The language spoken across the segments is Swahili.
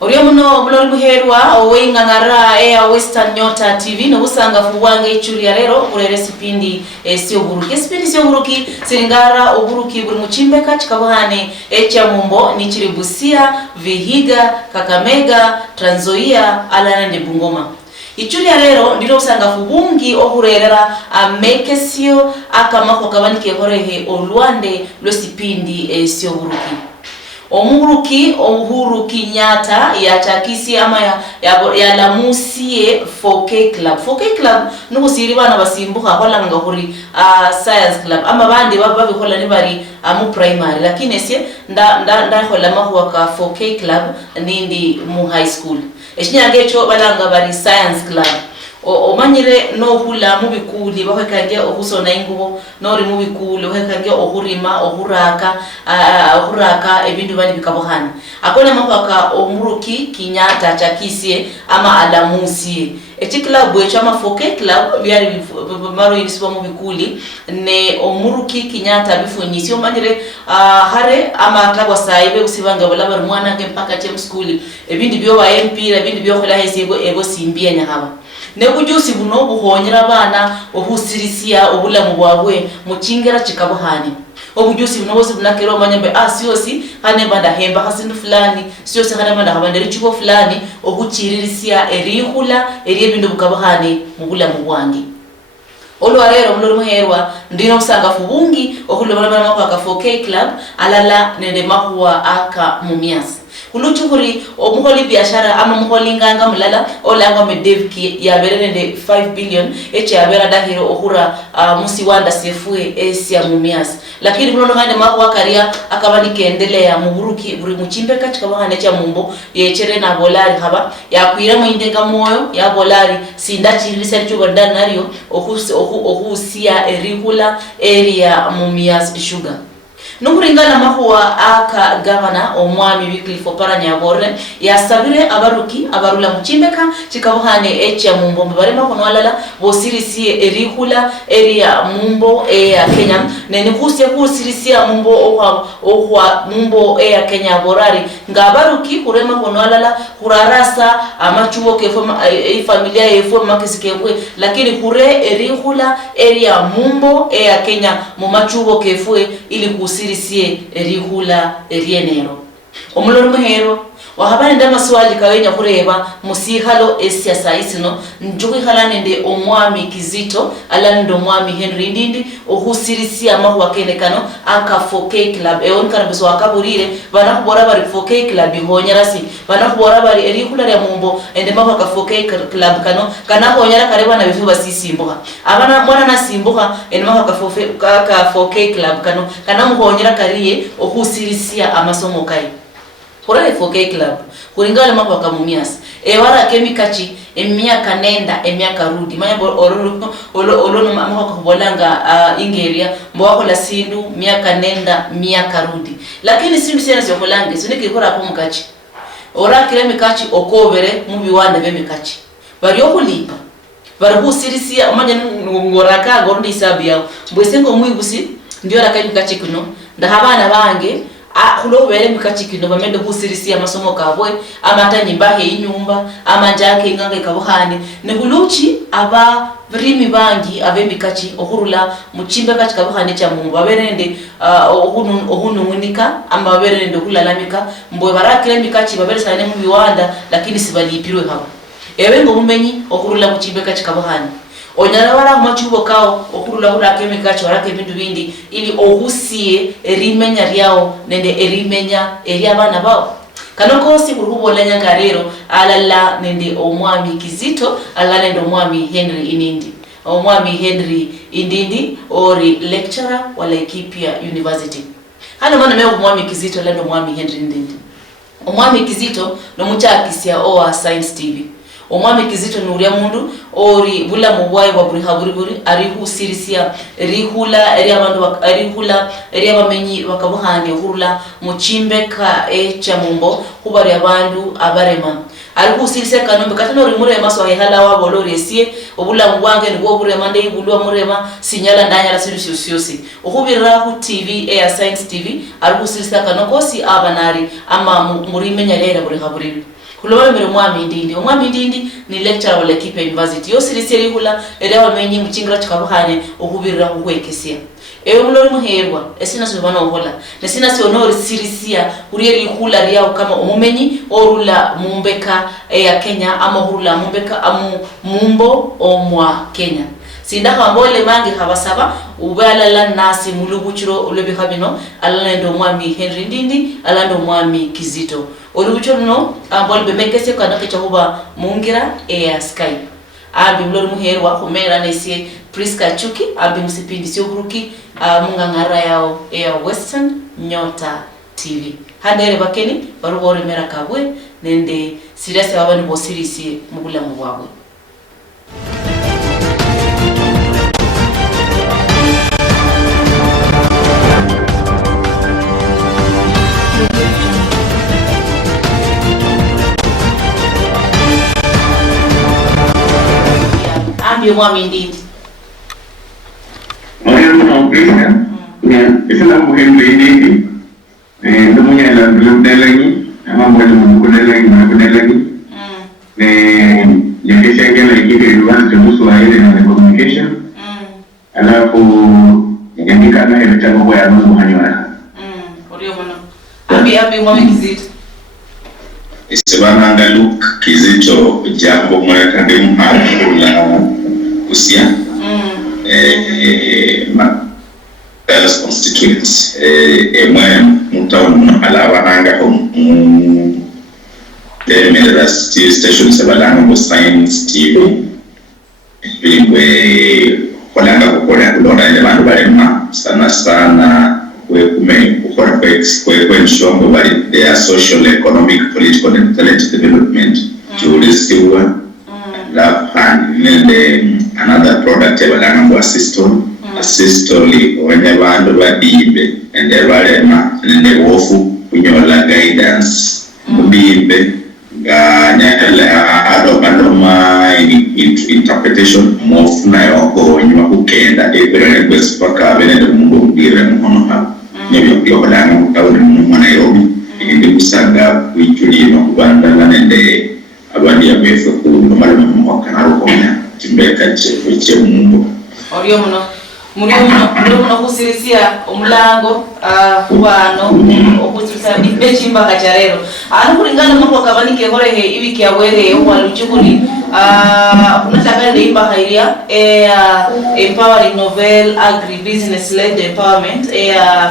Uriya muno mulori muherwa owingangara ya Western Nyota TV no busanga fuwange ichuri rero urere sipindi sio buruki sipindi sio buruki siringara oburuki buri muchimbeka chikabuhane echa mumbo ni chiri Busia, Vihiga, Kakamega, Trans Nzoia alana ndi Bungoma. Ichuri rero ndiro busanga fubungi ohurerera amekesio akamako kabanike horehe olwande lo sipindi sio buruki. Omuruki Uhuru Kenyatta yachakisi ama ya lamusie 4K Club. 4K Club nuko siri bana basimbuka hola ngahuri Science Club ama bandi babi hola ni bari mu primary lakini ese nda hola mahuwa ka 4K Club nindi mu high school. Eshinyangecho balanga bari Science Club. Omanyire no hula mu bikuli bahekange ohusona ingubo nori mu bikuli ohekange ohurima ohuraka ebindu bali bikabohana akona makwaka Omuruki Kenyatta chakisie ama alamusie eti club echo ama 4K Club byari maro iniswa mu bikuli ne Omuruki Kenyatta bifunyisi omanyire hare ama club wasaibe usibanga bolaba mwana ke mpaka chem school ebindi byo ba MP ebindi byo khola hesebo ebo simbia nyahaba Nebujusi buno buhonyera abana ohusirisia obulamu bwabwe muchingera chikabuhani obujusi buno bose bunakero manyambe siosi hane banda hemba hasindu fulani siosi hane banda habanderi chuko fulani obuchiririsia erihula eriebindu bukabuhani mubulamu bwangi olwarero mulori muherwa ndino busanga fubungi okulobana makwa ka 4K Club alala nende makwa aka mumias Uluchukuri omuholi biashara ama muholi nganga mulala olanga me devki yabere nende 5 billion eche yabera dahiro ohura musi wanda sefue esia mumias lakini muno ngane makwa karia akabani kendelea muburuki buri muchimbe katika bahane cha mumbo yechere na bolari haba yakwira mu indenga moyo ya bolari sinda chirisa cyo bandanario ohusia erihula area mumias sugar Nukuringana mahuwa aka governor omwami Wycliffe Oparanya Nyabore yasabire abaruki abarula muchimbeka chikabuhane echa mumbo barema kono alala bosirisie erihula area mumbo ya Kenya nene kusirisia mumbo ohwa mumbo ya Kenya borari ngabaruki kurema kono alala kurarasa amachuo kefoma familia yefo makisikebwe lakini kure erihula area mumbo ya Kenya mu machuo kefwe ili kusirisia erihula erienero omulori muhero wahabane nda maswali kawenya kureba musihalo esiasa isino njuki halane nde omwami Kizito alando omwami Henry Ndindi ohusirisia mahuwa kenekano aka 4K Club eonkana biso akaburire bana kubora bari 4K Club ihonyarasi bana kubora bari erihula ya mumbo ende mahuwa ka 4K Club kana honyara kareba na bifu basisimbuka abana mwana nasimbuka ende mahuwa ka 4K Club kana muhonyara kariye ohusirisia amasomo kai Kurale 4K Club kuringale mako kamumias wara kemikachi emiaka nenda emiaka rudi manya olono mako kubolanga ingeria mbwako la sindu miaka nenda miaka rudi lakini sindu sena sio kolange suniki kora hapo mkachi ora kile mikachi okobere mubi wanda be mikachi bari okulipa bari husirisia manya ngoraka gondi sabi yao mbwesengo muibusi ndio raka mikachi kuno ndahabana bange hulo bere mikachikino bamende husirisia masomo kabwe amata nyimbahe inyumba amanjake inganga kabuhane ne huluchi aba vrimi bangi abe mikachi ohurula muchimbe katika buhane cha mumba baberende ohunu munika amba baberende hulalamika mbwe barakire mikachi babere sane mu biwanda lakini sibalipirwe habo ewe ngo mumenyi ohurula muchimbe katika buhane Onyala wala machubo kao okurula hura kemikacho warake bindu bindi ili ohusie erimenya ryao nende erimenya eri abana bao kanoko si kurubo lenya karero alala nende omwami Kizito alala nende omwami Henry Indindi omwami Henry Indindi ori lecturer wa Laikipia University hana mana meo omwami Kizito alala omwami Henry Indindi omwami Kizito no muchakisia owa Science TV Omwami Kizito nuria mundu ori bula mubwayi wa buri haburiburi arihu sirisia rihula eri abandu arihula eri abamenyi bakabuhane hurula muchimbeka echa mumbo kubari abandu abarema alikusilise kanombe katano rimurema so hehala wa bolori esie obula ngwange ni bwo burema nde ibulwa murema sinyala ndanya la siru syosi okubirira ku TV Air Science TV alikusilise kanokosi abanari ama murimenya lera buri haburi kulowe mere mwami ndindi ni lecturer wa Laikipia University yo siriseri hula erewa menyi mchingira chikabuhane okubirira kwekesia ewe mulori muherwa esina sobana ohola nesina si honor sirisia urieri hula riao kama omumenyi orula mumbeka ya Kenya ama hula mumbeka amu mumbo omwa Kenya sinda hambole mangi habasaba ubalala nasi mulubuchiro ulebi habino alando mwami Henry Ndindi alando mwami Kizito olubuchiro no ambole bemekese kana kechahuba mungira Skype abi mulori muherwa kumera nesie Priska Chuki abi musipindi sio gruki mungangara yao ya Western Nyota TV handere bakeni barugore mera kabwe nende sirase babani bosirisi mugula mubwabwe ambi mwami Ndindi Esa la mujer Ndindi ndo mwenye la mdelagi ama mdelagi ya kesi yake na ikili advanced Swahili na communication alafu nikaandika na ile chango ya Mungu hanyona orio mwana ambi mwami Kizito Isebana Luke Kizito jambo mwana kandi mhakula usia Dallas constituents mwana mutaunu alawananga the station Sabalanga Science TV bilingwe kolanga kukolanga kulonda ile bantu balema sana kukora kwenshomo bali their social, economic, political and intellectual development jurisiwa another product ebalanga assistoli wenye bantu badimbe ende balema nende wofu kunyola guidance mubimbe nganyala adoma interpretation mofuna yoko nyuma kukenda ebere kwesipaka benende mungu ubire mhono hapa nibyo byobalanga mutawuni mu Nairobi ndi kusaga kwichulino kubandana nende abandi abefe ku nomalo mu kanaro konya timbeka che mungu orio muno kusirisia omulango kubano okusirisia bechimba kacharero kulingana mambo kabanike horehe ibiki yawere waluchukuri kuna tabende imba hairia empowering novel agribusiness led empowerment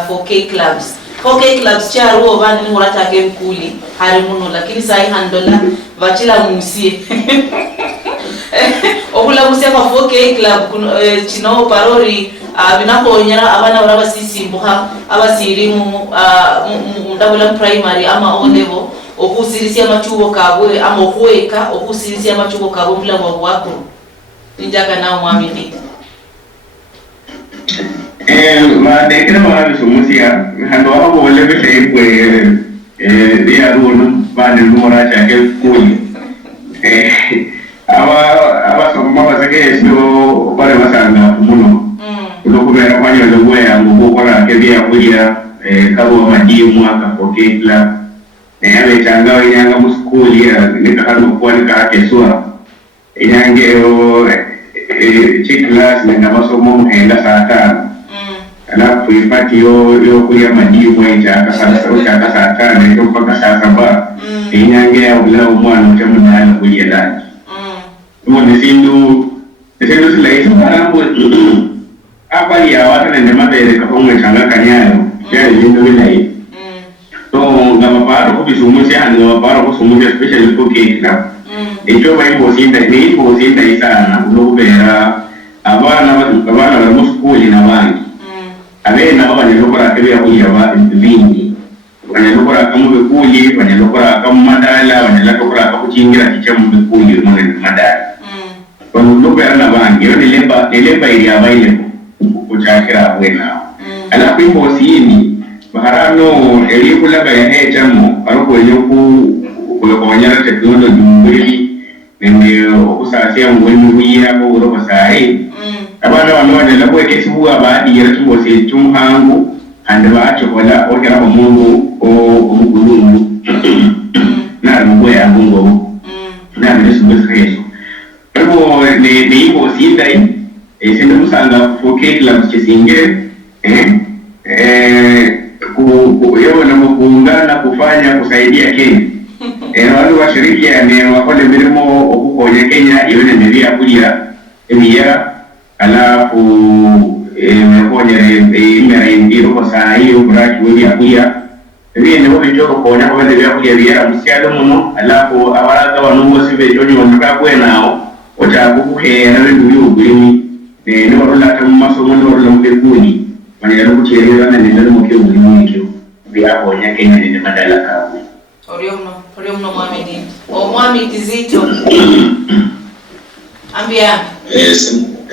4K clubs 4K clubs charuo bani ngorata ke mkuli harimuno lakini sai handola bachila musie okula musie kwa 4K club chino parori binako nyara abana baraba sisi mbuha abasirimu ndabula primary ama O level okusirisia machugo kabwe ama okuweka okusirisia machugo kabwe mulango wako injaka nao mwami Ndindi dekera mwana sumusia hando abo wale bese kwe dia runo bani numara chake kuli aba somma basake sio bare basanga muno lokubera kwanya logwe yangu bokora kebia kulia kabo maji mwaka kokela abe changa inyanga muskuli nikakano kwa nikakeswa inyange chiklas na masomo muhenda saa 5 alafu ipati yo kulia majibu chaka saa 5 ndio mpaka saa 7 inyange ya ula umwana utamudala kulia ndani mbona sindu sila hizo harambo abali ya watu nende mabere kaponga changa kanyayo ya lindo bila hii so ngama paro kubisumusi handi ngama paro kusumusi especially for cake na ito ba ibo sinda isana ulobera abana ba muskuli na bangi abena abanyalokora kebya kuya ba vingi abanyalokora kamu bekuli abanyalokora kamu madala abanyalokora kakuchingira kichamu bekuli mone madala lobera na bangi yo nilemba ili abaile kuchakira wena alafu ibo sini baharano elikulaga ya hechamo aroko yoku kuyokonyala technology mbili nende okusasia ngwini kuyira ko uroba sai abana bano la ko ekesibu abadi yera tubose tumhangu ande bacho kola okera omungu omugulungu na rugo ya bungo na bisu bisu ebo ne ibo sindai sinde musanga foke la mchesinge yao na kuungana kufanya kusaidia Kenya. Wale washiriki wakole milimo okukonya Kenya iwe nebia kulia ebia alafu mekonya imera indiro kwa saa hiyo braki wewe kulia ebia nebo bichoro konya kwa nebia kulia bia msialo muno alafu abaraga wanungo sibe joni wanaka nao ocha kukuhera nduyo gwini ne wala tamu masomo ndo mbekuni maneno kuchelewa na ndio mokyo ulimwengu bila konya Kenya ni madala kabu Oriomno Mohamed Mohamed Zito ambia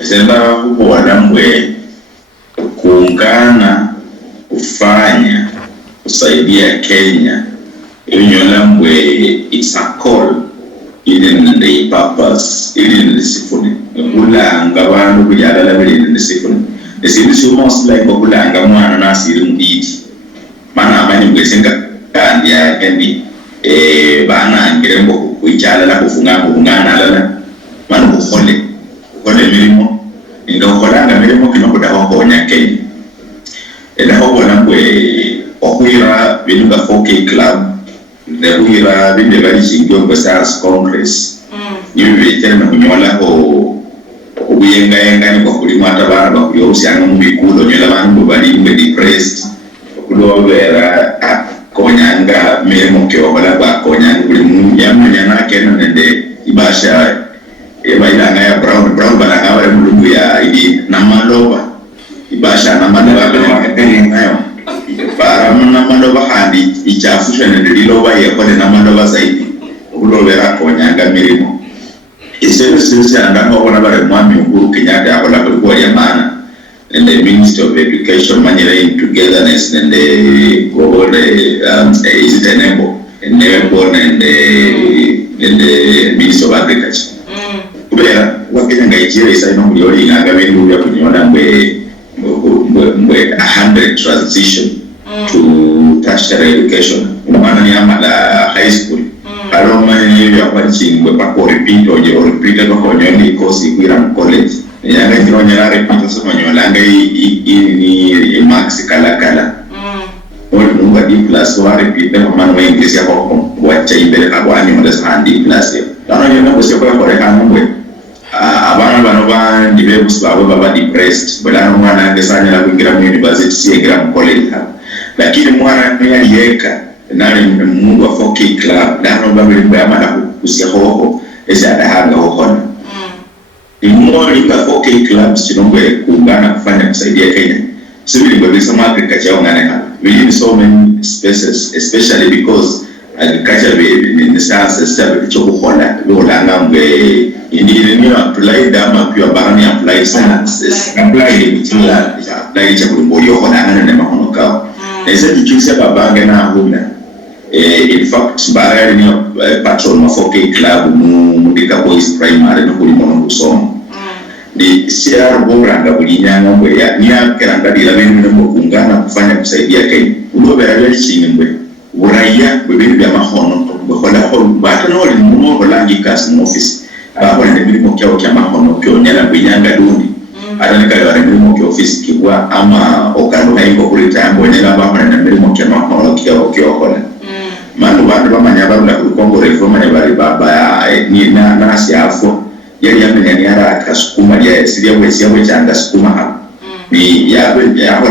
sema huko wanamwe kuungana kufanya kusaidia Kenya inyola mwe it's a call in the purpose in the sifuni kulanga abantu kujala bali in sifuni esibisi most like kulanga mwana nasiri muditi mana amani mwesenga kandi ya kendi bana ngirembo kuichala la kufungana lala mana kukole milimo ndo kolanga milimo kinokuda hokonya Kenya ela hobona kwe okuira binuka 4K club nderuira binde bali chingyo kwa SARS Congress niwe tena kunyola ko uyenga ni kwa kulima tabara bakuyo usiana mubikulo nyola bantu bali depressed kulobera konyanga mirimo ke wabala kwa konyanga buli mungu yamanya nake nende ibasha ebailanga ya brown bala hawa mulungu ya idi namaloba ibasha namaloba ngayo para namaloba handi ichafusha nende liloba yekole namaloba zaidi kulobera konyanga mirimo iselo sisa ndanga bona bare mwami Uhuru Kenyatta akola kwa yamana and the Minister of Education managing togetherness and the global is it enable and the Minister of Agriculture. Kubera wakenya Nigeria isa ino mliori inanga wengu ya kunyola mwe 100 transition to tertiary education. Umana ni amala high school. Alo mani ya kwa chingwe pako repeat kwa nyoni kosi kuira college. Yanga kironya repeat so manyolanga ni max kala mungu D+ wa repeat kwa maana wa English yako wacha ibere kabani mwanzo handi plus tano yona kusema kwa kana ngwe abana bano ba ndibe busaba baba depressed bala mwana angesanya na kuingira mu university siengira mu college lakini mwana yeka nani mungu wa 4K club dano baba limba amana kusia hoho esa dahanga hoho Imori ka 4K clubs chinongwe kuungana kufanya kusaidia Kenya. Sivili kwa some agriculture ongana. We need so many spaces, especially because agriculture in science stable chokuhola. Olanga mbe ni apply dama pia barani apply sciences. Apply chakulumbo yohola ngana na mahono kao. Na isa dichusa babanga na hula. In fact, barani ni patron wa 4K club mudika boys primary no kulimono kusoma. Di siara boranga bulinyanga ngwe ya niya keranga dila benu mo kungana kufanya kusaidia Kenya. Ulobera yali chingwe. Uraya bebeni bya mahono bakola ko batano oli mumo kolangi kas mu office. Aba ne bilimo kyo kya mahono kyo nyala binyanga duni. Ada ne kala bilimo kyo office kibwa ama okano haiko kulita ambo nyala ba ne bilimo kya mahono kyo kola. Manu bantu bamanya barula ku Kongo reforma ne bari baba ni na siafo yali yamenyani ara akasukuma ya siria wesia changa sukuma hapo ni yapo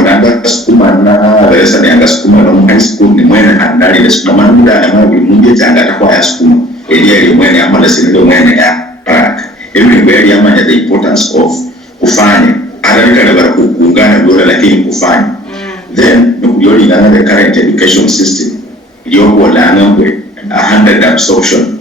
nanga sukuma na resa ni anga sukuma no high school ni mwene handali na sukuma muda na mwingie changa atakuwa ya sukuma ili mwene amala sindio mwene ya park everywhere yamanya the importance of kufanya adalika bara kuungana bora lakini kufanya then yoli ngana the current education system yoko la ngwe 100 absorption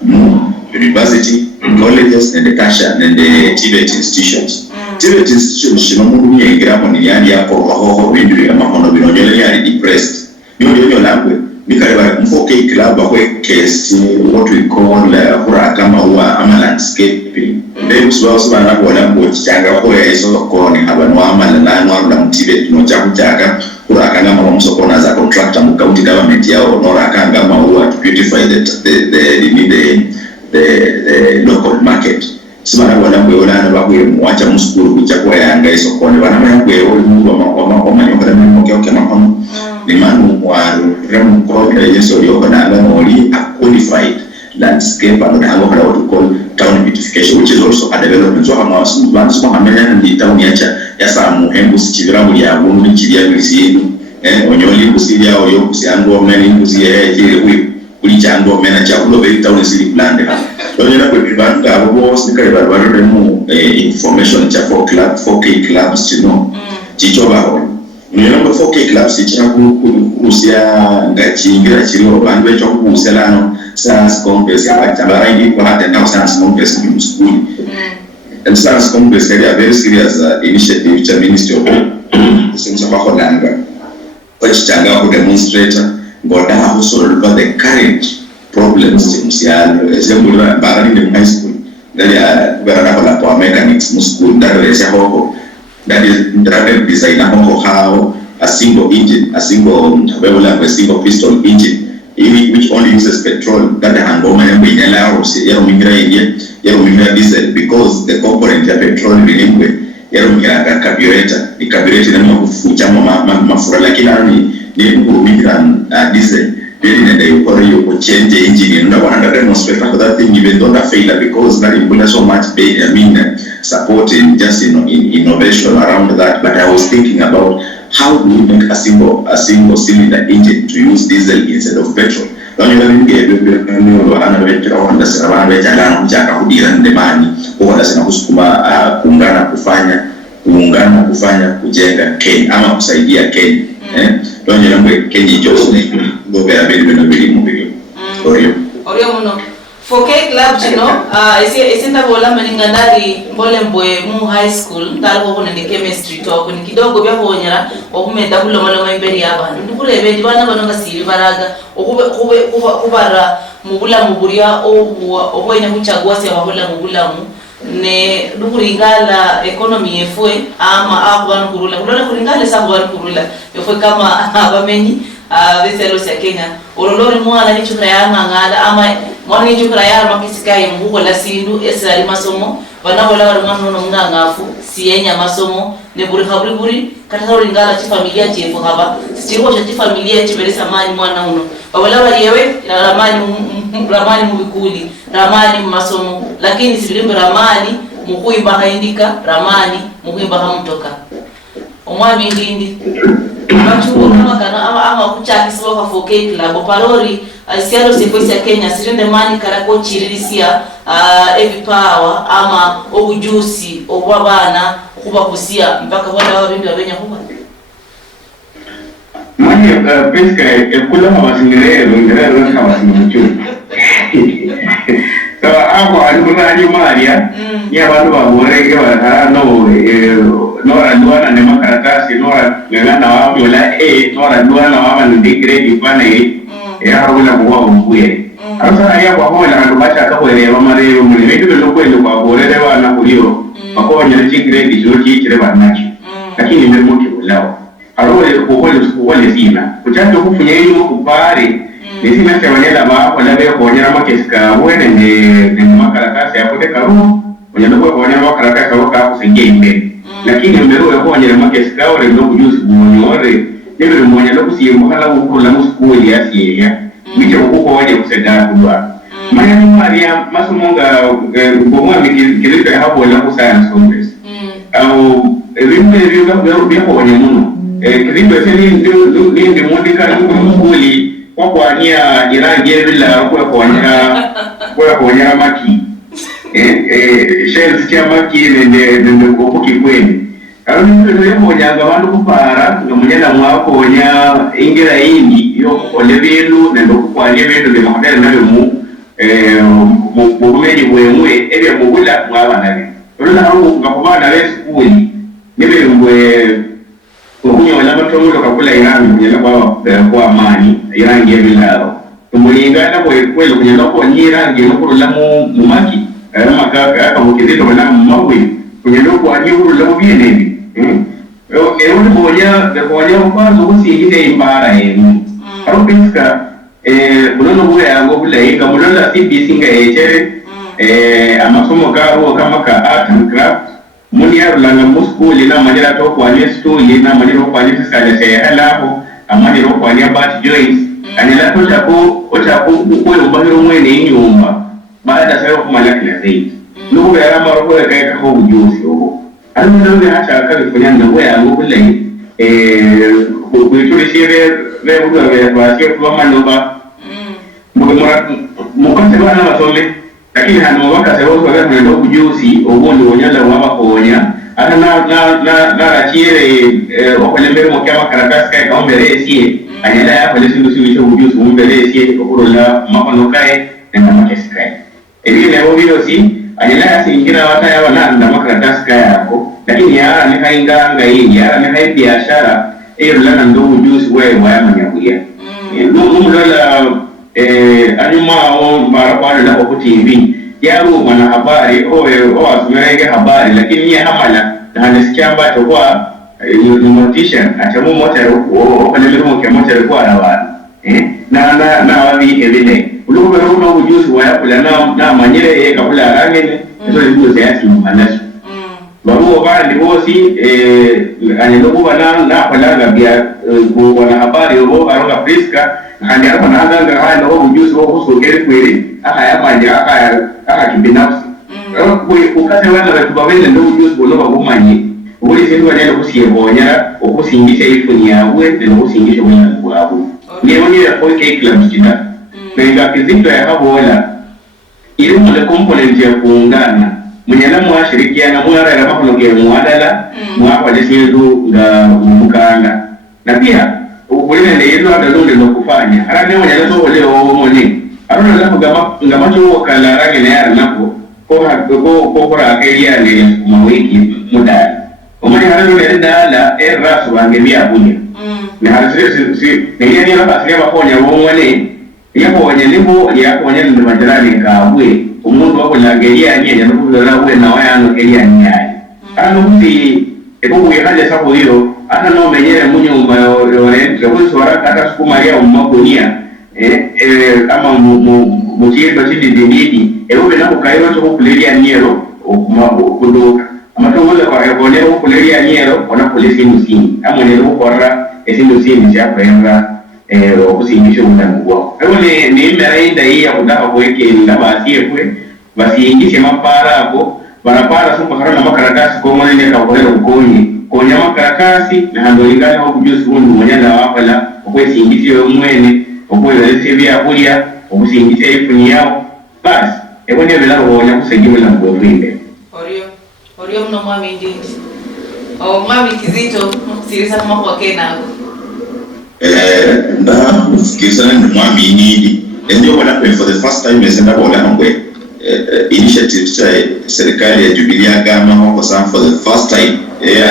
university colleges and the tertiary and the TVET institutions. TVET institutions shinomungu yengira mo ni yani yako hoho bindu ya mahono binonyele yani depressed. Nyo langwe mikale ba mfoke club bakwe case what we call hura kama huwa ama landscaping ndio sababu bana bona ngo changa ko eso ko ni abantu amala na mtibe no chakutaka hura kanga ma msokona za contractor mu county government yao nora kanga ma huwa to beautify the local market sibana bona ngweona bakwe mwacha muskuru kuchakwa yanga isokone bana mwe wa manyoka na mmoke makono ni manu waru remu kwa yeso yoko na ngoli a qualified landscape and what we call town beautification, which is also a development. So I'm once Mohammed the town ya samu hembu sichivira muri ya bundu nchiria ngisienu onyoli kusiria oyo kusiango meni kusiye kile kuli chango mena chakulo very town city plan de lonyera kwe bibanda abo sikale barabara mu information cha 4K clubs you know chichoba ho nilomba 4K clubs ichakurusia ngachingira chiro bantu becho kuselano sans complex abara ndi kwa hata na sans complex mu school and sans complex is a very serious initiative cha ministry of since abaholanga which changa ku demonstrator ngoda also about the current problems in Seattle example bara ni high school ndali bara na kwa mechanics mu school ndali ya hoko that is the design how a single engine, a single piston engine, which only uses petrol, that the handwoman will allow diesel because the component of petrol will carburetor. The carburetor mafura lakini ni diesel. Then they change the engine and one demonstrate for that thing even though that failure because that is so much support in just innovation around that. But I was thinking about how do we make a single cylinder engine to use diesel instead of petrol. kuungana kufanya kujenga Kenya ama kusaidia Kenya donye namwe Kenya jose ndo bera bili mubili orio muno 4K club chino isinda bola maningandari mbole mbwe mu high school ndalko ko ndi chemistry talk ni kidogo bya bonyera okumenda kulo malo imberi yabana ndikule bendi bana banonga siri baraga kubara mubula muburia obwenya kuchagua se abahola mubula mu ne dukuringala economy efwe ama akubana kurula kulola kuringala sabu bana kurula efwe kama abamenyi beselo ya Kenya ololori mwana hichukra ya ngala ama mwana hichukra ya makisikai mbuko la sindu esali masomo banabola bali mwana no ngangafu siyenya masomo ne buri kata ringala chi familia chefu haba sichirwo cha familia chiberesa mani mwana uno babola bali yewe ramani mubikuli ramani mu masomo lakini sibilimbe ramani mukuimba haindika ramani mukuimba hamutoka omwami ndindi machuo kama kana ama kuchakisiwa kwa 4K club parori asiaro sekwesi ya Kenya sirende mani karako chiririsia every power ama obujusi obwabana kuba kusia mpaka wala wabimbi wabenya huko mani peska ekula mabasingirero ndirero kama sinumuchu so ako alibuna Maria ya bantu baborege bana nora duana ne makaratasi nora ngana wa yola nora duana wa ndi grade bana ya hawala kuwa mbuye asa ya kwa hola andubacha akakwelewa marero muri bintu bilokwenda kwa borere bana kuliyo bakonya chi grade joti kire banacho lakini mbe muti ulao arole kuwole sina kuchato kufunya hiyo kupare nisina chawanyela ba wala be konyera makeska wene ne makaratasi apote karu wanyana kwa konyera makaratasi karoka kusengia imbe lakini mbero yakonyera makeska ore ndo kujuzi kunyore nebe mmonya ndo kusiyemukala ukula muskuli yasiya bicho kuko waje kusenda kulwa maya ni Maria masomonga bomwa mikirika hapo la ku science congress au rimbe byo kwenye muno kirimbe seni ndio modika nguli kwa kwania irangi bila kwa kwanya maki shells ya maki ndio kuko kikweni ndio monyanga bantu kupara ngomonyana mwako nya ingira indi yo kole bintu nendo kwanye bintu de makadera nayo mu bumenyi bwemwe ebya mubula mwabana be olona hawo ngakubana be school nibe ngwe kunyo wala matomulo kakula irangi nyela kwa amani irangi bilao tumulingana kweli kunyenda kuonyera irangi no kurula mu maki makaka akamukizito bana mawe kunyenda kuonyera kurula mu bieneni ewe bonya kwazo kusingite imbara yenu aro pinska bunono bwe yango bulaika bunono CBC nga echere amasomo gabo kama ka art and craft muni yarulanga mu school na manira to kwanye stool na manira kwanye sala halaho amanira kwanye bat joints anila to ko mbahiro mwene inyumba baada sayo kumalaki na zaidi nuko yarama roko kai ka ho ujuzi obo ando hata akafanya ndio yango bulai kuitulishire leo ndio wasio kwa manoba mukase bana masole lakini hano wakase wao kwa ndio ujuzi obondi wonyala waba konya hata na chire okolembere mo kama karatasi kai kaombere sie anyala ya pale sindu siwisho ujuzi umbere sie okurola mapano kai na makesi kai ili leo hiyo si anyala singira wata ya wana na makaratasi kai yako lakini yara ni kainga ngai yara ni hai biashara lana ndo ujuzi wewe wayamanyakulia numulala anyuma mara kwa na kwa TV yaro mwana habari o asumerege habari lakini yeye hamala na anasikia ambacho kwa ni motisha achamu moja kwa nilimo kwa moja kwa rawa na wapi evile ulikuwa unaona ujuzi wayakula na manyere yeye kabla rangene hizo ni ujuzi yake manasu babu bali bosi anelo bana na pala bia wana habari wao aroga friska hadi hapo na anga haya ndio ujuzi wao kusogele kweli haya maji haya kibinafsi ukate wana watubawele ndio ujuzi wao bagumanye uli sendo wanaenda kusiebonya okusingisha ifuni yawe ndio kusingisha mwana wao ndio ni hapo cake club jina na kizito ya hapo wala ile mole component ya kuungana mwenyana mwashirikiana mwara na makonoge mwadala mwako lesindu nga mukanga na pia ubulene ndio adalunde kufanya hara ne mwenyana so ole omoni arona la ngama cho wakala rangi na yara nako ko akelia ne kumawiki muda omani hara ndio dala rasu bangemia bunya na hara si ne ni la asilia bakonya wongwane yapo wanyelimu yapo wanyelimu majarani kaabwe umuntu wako nageria nyene nokubula we na wayano kelia nyaya kuti ebo uyaje sako hiyo hata no menyere munyumba yorente kuso haraka hata sukuma ya umakonia kama mujiendo chini dindidi ebo bena kukairo cho kulelia nyero okudoka amatongoza kwa yabonero kulelia nyero ona polisi musini amone ukora esindo sini cha kwenda okusingisha utangu wao ebo ni merainda hii ya kudaka kuweke ndaba asiekwe basi ingishe mapara hapo barabara sio kwa na makaratasi kwa mwana ile kakolera ukonyi konya makaratasi na ndo lingana kwa kujuzi mundu mwenyana wapala kwa singishe mwene kwa ile vya kulia kwa singishe ifuni yao basi ebo ndio bila kuonya kusaidia na kuovinde orio mno mwami ndi mwami Kizito sirisa kama kwa kena na sikizana ni mwami nini ndio wana for the first time mesenda bola ngwe initiatives serikali ya Jubilee kama wako sana for the first time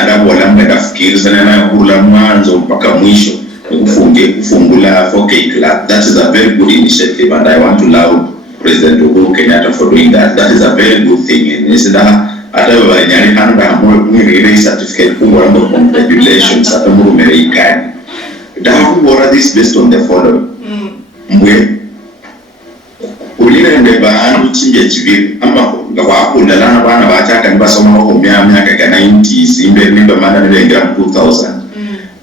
anabola mbeka fikiri sana na kula mwanzo mpaka mwisho kufungula 4K club. That is a very good initiative and I want to laud President Uhuru Kenyatta for doing that. That is a very good thing. Nisida hata wanyari handa mwiri certificate kubwa ambapo congratulations hata murumereikani. Dahu wora this based on the following. Mwe ulile ndebanu chinge chiviri ambako ngawakunda lana bana bachaka nibasoma ko myaka ka 90s imbe nimba mana nilenga 2000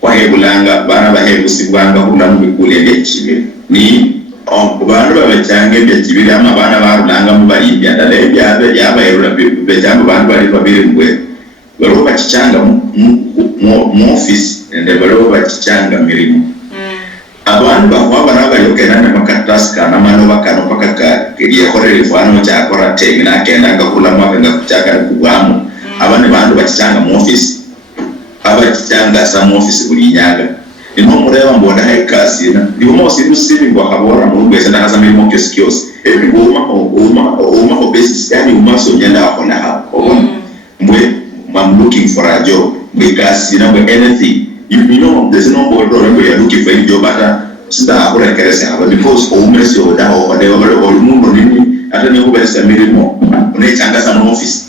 kwa hebulanga bana bahebu sibwanga kunda mubikule bya chiviri ni abantu babachange bya chiviri ama bana barulanga mubali bya dale bya yaba yerula bya jambo bantu bali babiri mwe baro bachichanga mu office ende baro bachichanga mirimo abantu bakwaba nabayokena namakaratasi kana mano bakano pakaka yakorera ifano cha akora tegna kenda ngakula mwaka ngakuchaka kubwamu abane bantu bachichanga mu office abachichanga sa office bulinyaga ino mureba mbona haikasi na nibo mose rusibi ngo habora mu ngwese ndahaza mirimo ke skills uma obese yani umaso nyanda akona hapo mwe I'm looking for a job because you know anything you know there's no board or you're looking for a job but sida akora kerese aba because umresi oda ode olumundu nini ate ne kubesa milimo unechanga sana office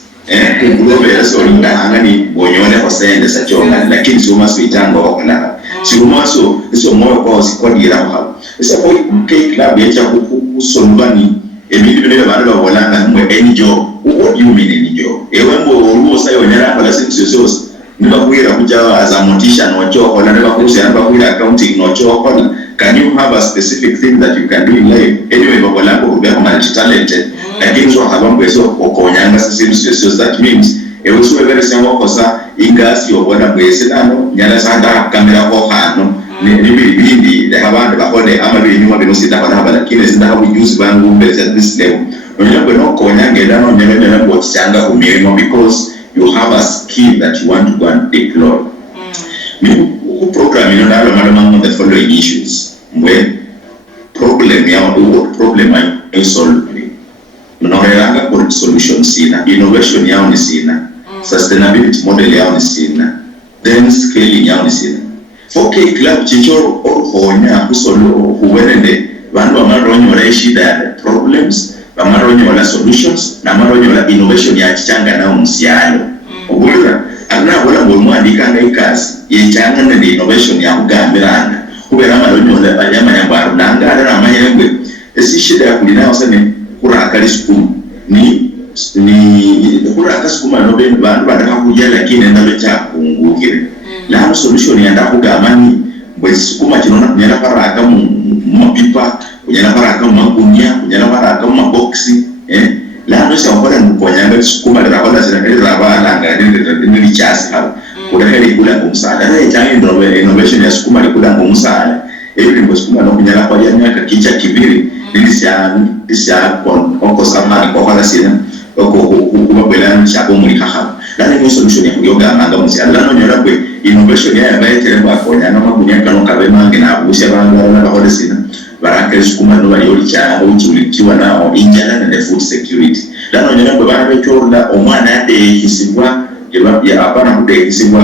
kulobera so ngani bonyone kosende sajonga lakini soma switanga okala soma so moyo kwa sikodira hapo sasa kwa club yacha kusolvani ebintu bine abantu babolanga mwe any job. What do you mean any job? Ewembo oluwo sayo nyara bala sinsosos niba kuira kuja as a mortician no job or niba kuira accounting no job. Can you have a specific thing that you can do in life? Anyway, babolanga kubeka multi talented lakini so habambo eso okonyanga sinsosos. That means eweso very same kosa ingasi obona bwese nano nyala sanda kamera ko hano ni abantu bakole amabinyuma binosita bana lakini sinda ujuzi bangu mbele at this level onye no konyanga ndano nyene na botsanga kumiro because you have a skill that you want to go and deploy. Ku program ino ndalo malama on the following issues mwe problem I solve mnaoranga kwa solution sina, innovation yao ni sina, sustainability model yao ni sina, then scaling yao ni sina. 4K club chichoro honya kusolo huwenende bandu amaronyola shida problems bamaronyola solutions na maronyola innovation ya chichanga na umsialo ubulira ana wala bomwandika ngaikazi yechanga na innovation ya kugambirana kubera amaronyola banyama nyambaru nangala na manyengwe esi shida ya kulina osane kurakali sukuma ni kuraka sukuma no ben bandu badaka kujya lakini ndabe cyakungukire la solution yanda kugamani bwe sukuma kinona kunyana paraka mu mapipa kunyana paraka mu magunya kunyana paraka mu maboxi la no shambara mukonyanga sukuma la kola zina rabana ngadi ni chasi hapo udaheli kula kumsada na itaani ndio innovation ya sukuma likula kumsada ili sukuma no kunyana kwa nyaka kicha kibiri nisya oko samani kwa kala sina oko kubabelana chako muri haha la ni solution ya kuyoga manga musala la no nyola kwe innovation ya baetere ba konya na magunya kano kabema ngina abusha banga na bahoda sina baraka sukuma no bali yoli cha uchulikiwa na injana na food security la no nyola kwe bana bechola omwana yade hisibwa ya hapana kudehisibwa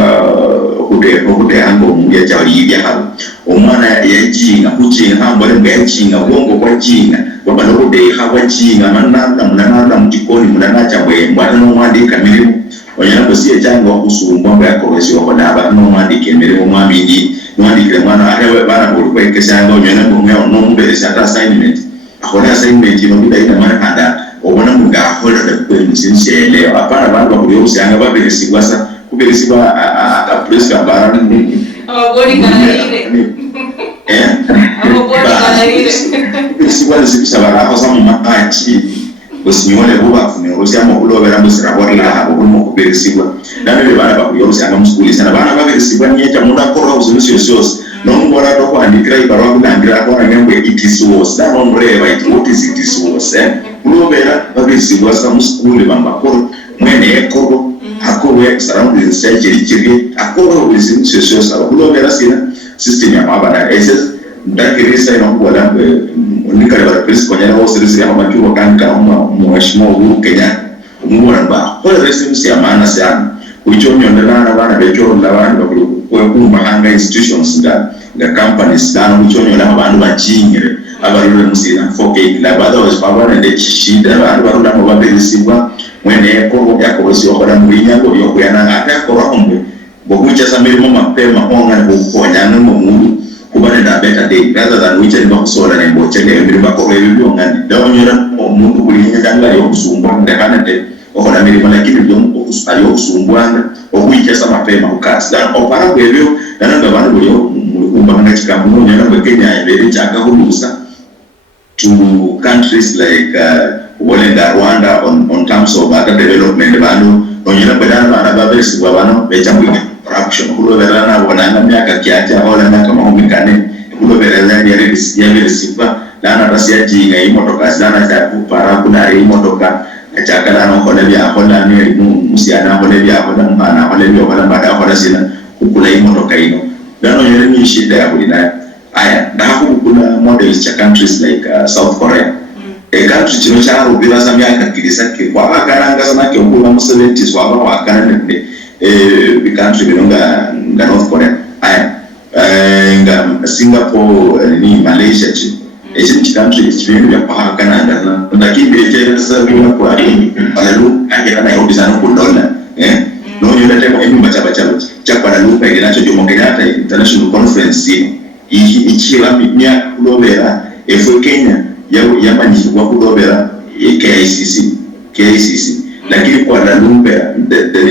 kude hango mungia chawali hivya hapo omwana ya jinga kuchinga hambo lembe ya jinga uongo kwa jinga wapa kude hawa jinga manana mjikoni mnanacha mwana no mwandika milimu wanyana kusiye chango wakusumbwa mba ya koresi wakonaba no mwandike milimu mwandike mwana ahewe bana kwa kesanga wanyana kumea no mbele sata assignment akona assignment inobida ina mana handa obona munga hola da kwe msinshele apana bantu bakuyo usanga baberesigwa sa kuberesigwa akapreska barani abagori kanarire abagori kanarire kuberesigwa zibisha baraho za mu maachi bosinyole buba kufune osiyamo kulobera musira bora habo bulimo kuberesigwa nabyo bana bakuyo usanga muskuli sana bana baberesigwa nyeta munda kora uzulusiyos no mbora to kwandikira ibarwa kunangira kwa ngembe itiswas da nombreva what is itiswas kulobera baberesigwa sa muskuli bamba ko mwene ekoro akowe surrounding surgery chiri akowe uzulusiyos kulobera sina system ya mabana SS ndakirisa ino kuwala unikale ba press konyana wosirisi ya machuo kanka mheshimiwa Uhuru Kenyatta umubona ba kwa resistance ya maana sana uichonyo ndana bana becho na bana kwa kumahanga institutions da companies dana uichonyo na bantu bachingire abarule musina 4K la bado wasipabana nde chishida abantu barunda mu baberisibwa mwene ko yakobose okora murinyango yokuyana ata ko bahombe bokucha samirimo mapema onga bukonyana mu mundu kubane da better day rather than which and bakusola ne mbochele emiri bakore bibyo ngani dawonyera omuntu kulinya kanga yo kusumbwa ndakana te okona mirimo lakini byo ayo kusumbwa okuichesa mapema ukasi dan opara kwebyo dan abantu buli kumbanga chikambo nyana kwa Kenya ibere chaka hulusa to countries like Rwanda on terms of other development bando onyera badana bana babesi babano bechambuga corruption kuloberana bonanga myaka kiacha hola na kama homikane kuloberana ya verisipa lana rasia jinga imotoka sana cha kupara kuna imotoka achakala no hola bya hola ni musiana hola bya hola mwana hola bya hola bada hola sina kukula imotoka ino dano yele ni shida ya kulina aya ndahaku kuna models cha countries like South Korea country chino cha rubira za myaka kilisake kwa bakaranga sana ke ukula museventies waba wakana ne country binonga North Korea aya nga Singapore ni Malaysia chi echi country chibintu ya pahakana ndana lakini beje sabina kwa hii alalu akira na yobi sana kudola no yule teko hivi machaba chapa na lupa inacho Jomo Kenyatta International Conference ichira mimya kulobera efu Kenya ya manyi kwa kulobera KICC lakini kwa Lumpur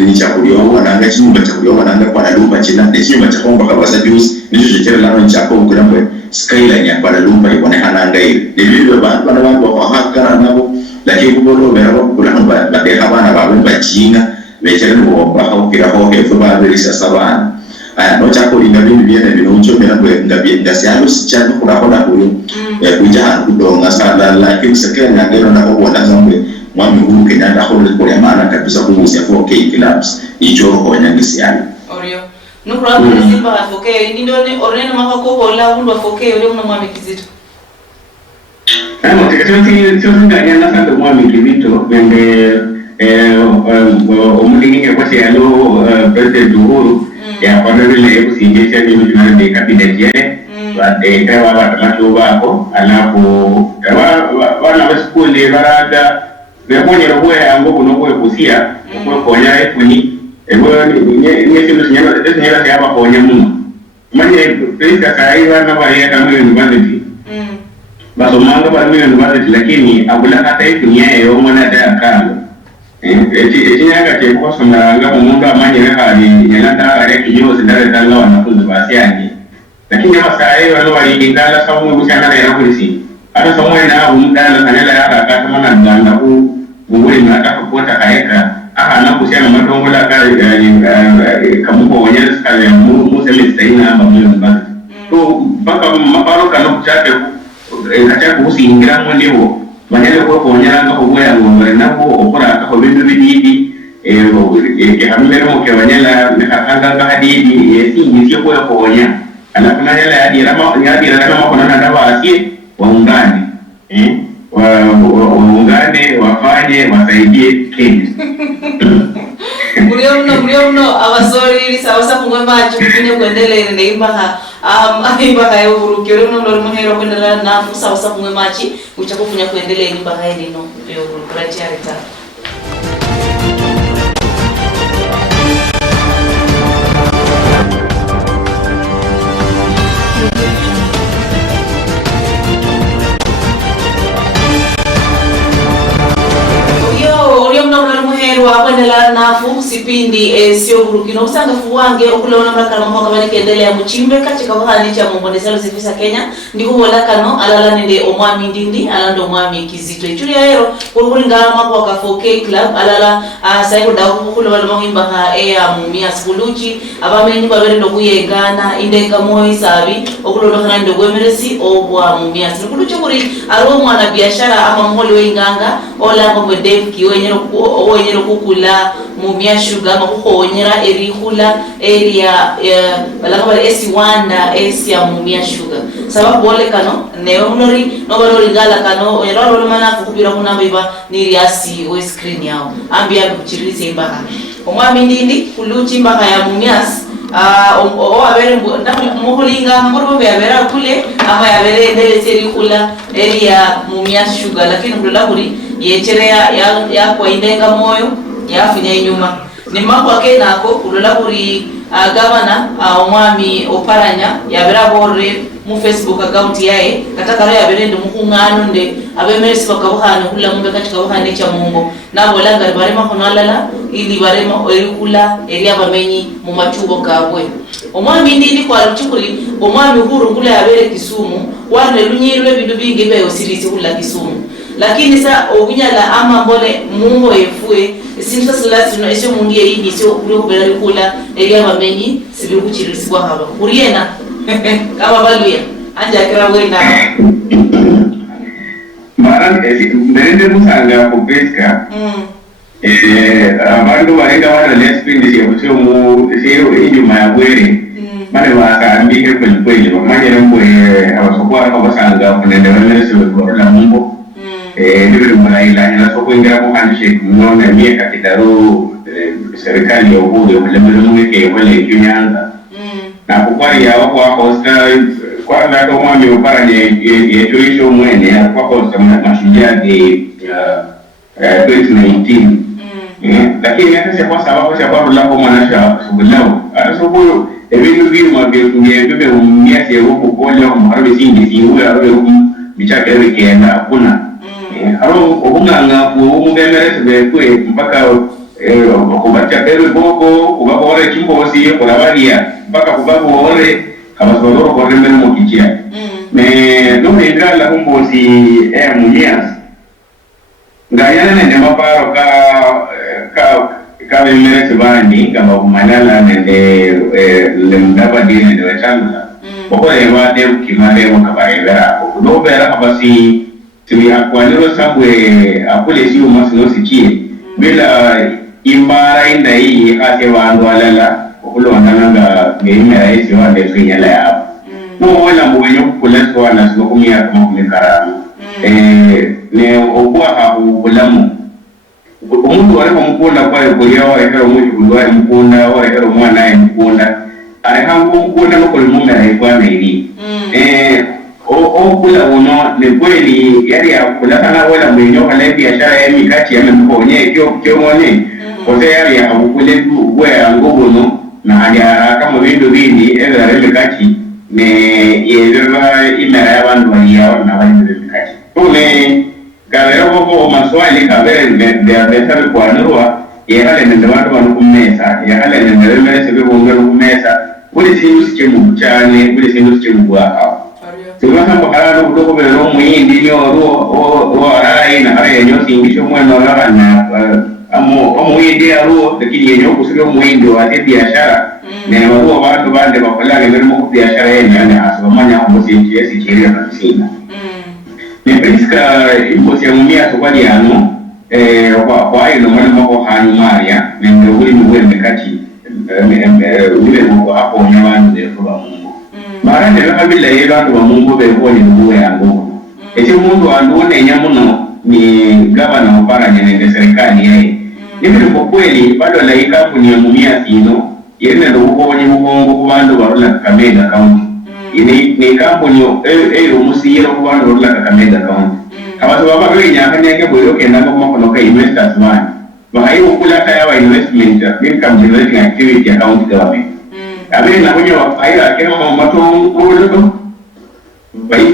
ni chakulio wananga chimba chakulio wananga kwa Lumpur china chimba cha Kongo kabisa juice ndicho chekera lano cha Kongo kulamwe skyline ya kwa Lumpur ikoonekana ngai ni vile bantu wa haka nabo lakini kubono bero kulamba badeha bana bachinga bechera ngo bakira ho hefu babirisa sabana no chako inabindi biene binoncho mera ngabye ngasialo sichano kurakona kuyo kujaha kudonga sala lakini sekera ngero na kubona zamwe Mwami Uhuru Kenyatta hole kwa maana kabisa kuhusia 4K clubs ichoro kwa nyangisiani Orio nukura Simba 4K ndi ndone orene makako hola undu 4K ole mna Mwami Kizito sio nganya sana Mwami Kizito ngende omulingi kwa sialo President Uhuru ya kwa vile kusinjesha ni mtu na cabinet yake kwa watu wako alafu wana skuli baraga Bemonya roboe ango kunoboe kusia kwa konya efuni ni sino nyala siapa konya muno manye pesa kaiwa na baya kama university baso manga ba university lakini abula hata efuni yeye mwana ta kalo eti nyanga te kwa sona nga munga manye hali nyanda are kiyo sindare tanga wanafunzi basiani lakini kama sai wale walingala sababu kushana na polisi hata somo na umdala kanela ya kama na nganda huu Mungoli nataka kuota kaeka na kuhusiana madongo la kamuko wanyana skali ya museli staina ama mbali to mpaka maparo kana kuchake kacha kuhusi ingira mwendewo wanyana kwa wanyana kwa uwe ngombe na kwa okora kwa bindu bididi hamile mo ke wanyana nakanga hadidi singi sio kwa wanya anakuna yale hadi rama kuna dawa asie waungane waungane wafanye wasaidie Kenya. Mulio mno abasori sawa pungwe macho kune kuendelea ne imbaha imbaha ya Uhuru kero mno ndo muhero kuendelea na sawa pungwe machi uchakufunya kuendelea imbaha ile no yo Uhuru kurachi arita wakwendela nafu sipindi sio burukino usanga fuwange okuleona mrakana mhoka bane kendelea muchimbe katika bahani cha mumbondesalo sifisa Kenya ndiko wala kano alala nende omwami ndindi alando omwami Kizito ichuri aero kulinga mako ka 4K club alala saiko dawo kulo wala mahimba ha ya mumia skuluchi abamenyi babere ndo kuyegana indeka moyi sabi okulo kana ndo gwemeresi obwa mumia skuluchi kuri aro mwana biashara ama mholi weinganga ola ngo Dave kiwenyero kukula mumia sugar ama kukhonyera erihula area balakaba esiwanda esia mumia sugar sababu wale kano newe munori no balori ngala kano eraro mana kukubira kunamba iba niriasi we screen yao ambia kuchirize imbaha omwami ndindi kuluchi imbaha ya mumias abere muhulinga ngoro bebera kule ama yabere ndele serihula area mumia sugar lakini kulaburi yecherea ya kwa indenga moyo ya finya inyuma ni mambo ake nako kulola kuri governor omwami Oparanya yabera bore mu Facebook account yae kataka ro yabere ndo mukungano nde abemeresi bakabuhana kula mumbe katika buhane cha mungo nabo langa barema konalala ili barema erikula eri abamenyi mu machubo kabwe omwami ndindi kwa ruchukuri omwami Uhuru kula yabere Kisumu wane lunyirwe bindu bingi beyo sirisi kula Kisumu lakini sa obunyala ama mbole mungo efue sinto silasi no esyo mungi yindi syo kuri kubera kula eri abamenyi sibiru kuchiriswa haba kuriena kama baluya anja kira wenda mara ndende musanga kupeska abantu barenga wana lespindi syo mu syo inyuma ya bwere mane bakambike kweli bamanye ngo abasokwa abasanga kunende wale syo korona mungu ndivyo mnaila na soko ingira kwa handshake mnaona miaka kitaro serikali ya Uhuru mlemele mweke wale kinyanga na kukwari ya wako hosta kwanza ndo mwami upara ye tuisho mwene ya kwa hosta mashujaa de 2019 lakini hata kwa sababu lako mwanasha subulao hata sababu ebintu bima bye umia se huko koja mharbi singi siwe awe bichaka ewe kenda hakuna haro obunganga umugemere tebe kwe mpaka kubacha bebe boko kubabore chimbosi kulabaria mpaka kubabore kabasodoro kwa rembe mo kichia me no indra la kumbosi mumias ngayana ne maparo ka bemere tebani kama kumanala ne lemdaba dine de wachanga boko ewa de kimale mo kabaira ko do bera abasi tumi akwaniro sabwe akule si umasino sikie bila imara inda hii ate wandu alala okulo wananga ngeimera isi wande finyala ya mo wala mwenye kukula swa na swa kumia kama kumikaramu ne obwa habulamu umuntu wale mukunda kwa kulia wa hero muti kulwa mukunda wa hero mwana mukunda ale hangu mukunda no kulimume haifana ili kula uno ni kweli yari ya kula sana wala mwenye wale biashara ya mikati ya mkonye kyo mwone kwa yari ya kule tu wa nguvu no na haja kama vindo vini eza mikati ne yeva imera ya bandu waliao na wale mikati kule gavero boko maswali gavero de sabe kwa nurwa yale nende watu wanukumesa yale nende mele sebe bongero kumesa kule sindu sichemu chane kule sindu sichemu kwa hao Tuwasa mpakala kutoko bero mwindi ni oruo arai na arai yenyo singisho mweno lala na mwindi ya ruo lakini yenyo kusilo mwindi wa te biashara na waruo watu bande wakala ni mero mku biashara yenyo ni aswa manya kumbosi nchiesi chiria na kisina Neperiska imbosi ya mumia sopali yano kwa ayo no mwene mwako hanyu maria na uli mwe mekati ule mwako hapo mnyawanu de kuba mungu Mara ndio kabila yeye watu wa Mungu beko ni nguo ya nguvu. Eti mundu andone nyamuno ni gavana opara nyene serikali yeye. Nibi kwa kweli bado la kampuni ya mumia sino yene ndo uko ni mugongo kubandu barula Kakamega County. Ni kampuni musiro kubandu barula Kakamega County. Kama sababu kwa nyakanya yake boyo kenda kwa konoka investors man. Bahayi ukula kaya investment income generating activity ya county government. Kami na kwenye wafaira kema mato ulo bai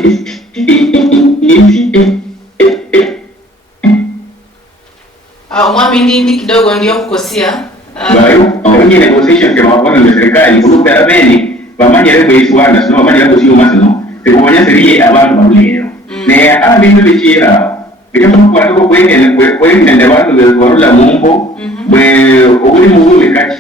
mwami ndi kidogo ndio kukosia bayo kwenye negotiation kama wana na serikali kuruka rabeni bamanya lebo iswana sino bamanya lebo sio masino tekuonya serie abantu barulero ne abintu bikira bikama kwa ndiko kwenge nende bantu barula mumbo bwe obuli mubume kati